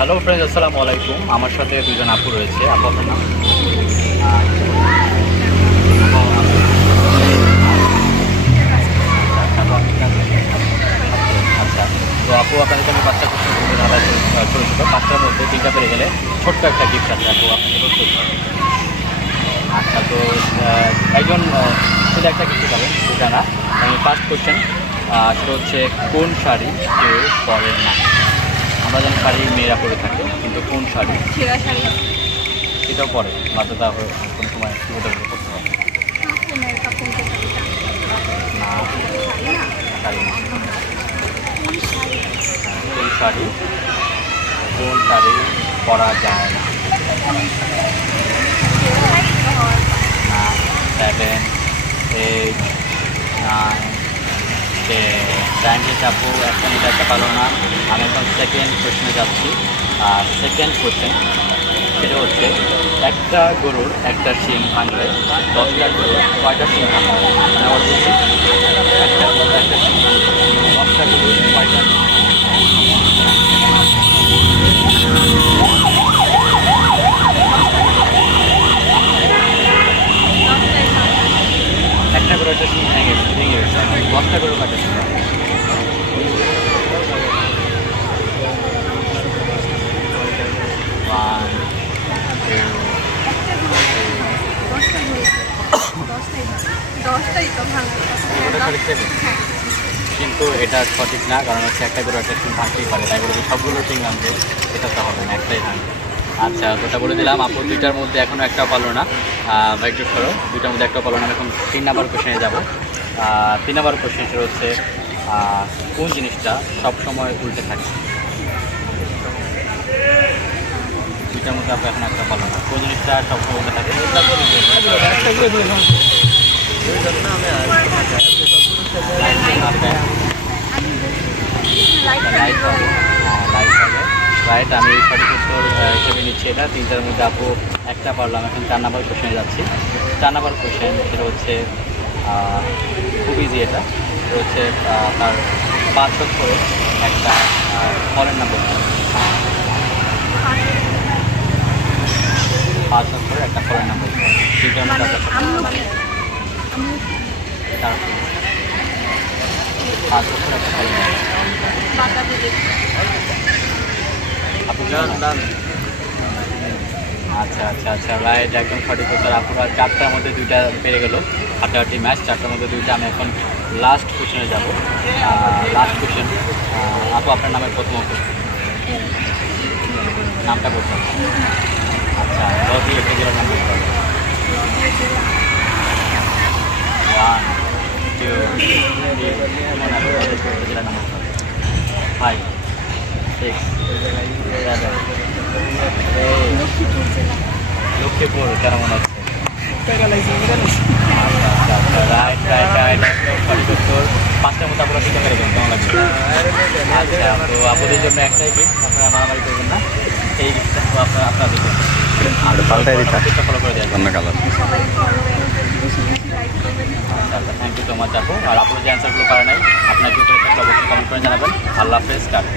Hello friends, আসসালামু আলাইকুম। আমার সাথে দুজন আপু রয়েছে। আপু আপনার নাম? আচ্ছা, তো আপু আপনাদের জন্য পাঁচটা কোশ্চেন করতে ধাঁধা ছোটো ছোটো পাঁচটার মধ্যে তিনটা পেরে গেলে ছোট্ট একটা গিফট আছে আপু, আপনাকে প্রস্তুত। আচ্ছা, তো একজন শুধু একটা কিছু পাবেন, দুটা না। আমি ফার্স্ট কোশ্চেন, সেটা হচ্ছে কোন শাড়ি কেউ পরে না? আমরা জানি শাড়ি মেয়েরা পরে থাকে, কিন্তু কোন শাড়ি? ছেঁড়া শাড়ি। এটাও পরে বাধ্যতা হয়ে কোনো সময় কী হতে পারে, করতে পারে কাপড়ের কাপড়ের শাড়িটা। না, শাড়ি না। শাড়ি না। কোন শাড়ি? কোন শাড়ি পরা যায় না? ছেঁড়া শাড়ি তো হওয়ার কথা। না। 7, 8, 9, 10। টাইম শেষ আপু, একটা মিনিট একটা পারো না। আমি এখন সেকেন্ড কোশ্চেনে যাচ্ছি। আর সেকেন্ড কোশ্চেন সেটা হচ্ছে, একটা গরুর একটা শিং ভাঙলে 10টা গরুর কয়টা শিং ভাঙবে? মানে আবার বলছি, একটা গরুর একটা শিং ভাঙলে 10টা গরুর কয়টা শিং ভাঙবে? একটা গরুর একটা শিং ভেঙে গেছে, 10টা গরুর কয়টা শিং ভাঙবে? 1, 2, দশটাই তো ভাঙবে। হ্যাঁ। কিন্তু এটা সঠিক না, কারণ হচ্ছে একটা গরু একটা শিং ভাঙতেই পারে, তাই বলে যে সবগুলো শিং ভাঙবে এটা তো হবে না, একটাই ভাঙবে। আচ্ছা, ওটা বলে দিলাম আপু। দুইটার মধ্যে এখনও একটাও পারলো না। বা একটু সরো, দুইটার মধ্যে একটাও পারলো না। আমি এখন 3 নাম্বার কোশ্চেনে যাবো। 3 নাম্বার কোশ্চেন সেটা হচ্ছে, কোন জিনিসটা সবসময় উল্টে থাকে? দুইটার মধ্যে আপু এখন একটা পারলো না। কোন জিনিসটা সবসময় উল্টে থাকে? লাইট লাইট জ্বলবে। হবে। হ্যাঁ, লাইট হবে। রাইট, আমি সঠিক উত্তর হিসেবে নিচ্ছি এটা। তিনটার মধ্যে আপু একটা পারলাম। এখন 4 নাম্বার কোশ্চেনে যাচ্ছি। 4 নাম্বার কোশ্চেন সেটা হচ্ছে, খুব ইজি এটা। এটা হচ্ছে তার 5 অক্ষরে একটা ফলের নাম বলতে হবে। 5 অক্ষরে একটা ফলের নাম বলতে হবে। তিনটার মধ্যে মানে আপনার আমলকি। তার 5 অক্ষরে একটা ফলের নাম। বাতাবি লেবু। আপনি জানেন? আচ্ছা আচ্ছা আচ্ছা, রাইট, একদম সঠিক উত্তর। আপনারা 4টার মধ্যে 2টা পেরে গেল। হাড্ডাহাড্ডি ম্যাচ, 4টার মধ্যে 2টা। আমি এখন লাস্ট কোশ্চেনে যাব। লাস্ট কোশ্চেন, আপু আপনার নামের প্রথম অক্ষর, নামটা বলতে হবে। আচ্ছা, 10 দিয়ে একটা জেলার নাম বলতে হবে। 1, 2, 3, মনে হবে একটা জেলার নাম বলতে হবে। 5, 6, 7, 8। লক্ষ্মীপুর জেলা। লক্ষ্মীপুর কেন মনে হচ্ছে? আচ্ছা আচ্ছা, রাইট রাইট রাইট, একদম সঠিক উত্তর। 5টার মধ্যে আপনারা টিকা পেরে দেবেন, কেমন লাগবে? আচ্ছা, তো আপনাদের জন্য একটাই গিফট, আপনারা মারামারি করবেন না। এই গিফটটা তো আপনারা দেবেন। পাল্টাই দিতা ফলো করে দেওয়া অন্য কালার। সবাই ফলো করবেন, বেশি বেশি লাইক করবেন। আচ্ছা আচ্ছা, থ্যাংক ইউ সো মাচ আপু। আর আপনারা যে অ্যান্সারগুলো পারে নাই, আপনার কি করে থাকলে অবশ্যই কমেন্ট করে জানাবেন। আল্লাহ হাফেজ, টাটা।